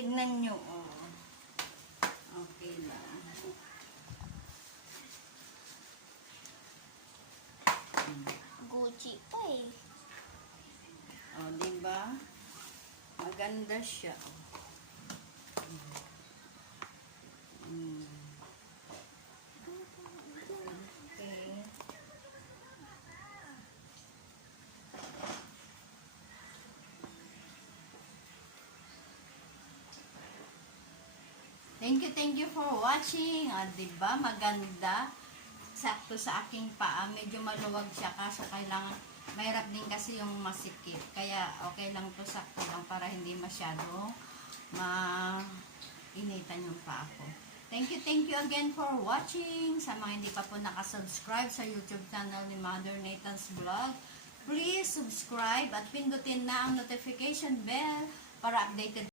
tignan nyo. Oh. Okay lang. Gucci pa eh. O, diba? Maganda siya. Okay. Thank you for watching. Diba? Maganda. Sakto sa aking paa. Medyo maluwag siya kaso kailangan, mahirap din kasi yung masikip. Kaya okay lang to, sakto lang para hindi masyado mainitan yung paa ko. Thank you again for watching. Sa mga hindi pa po nakasubscribe sa YouTube channel ni Mother Nathan's Vlog, please subscribe at pindutin na ang notification bell para updated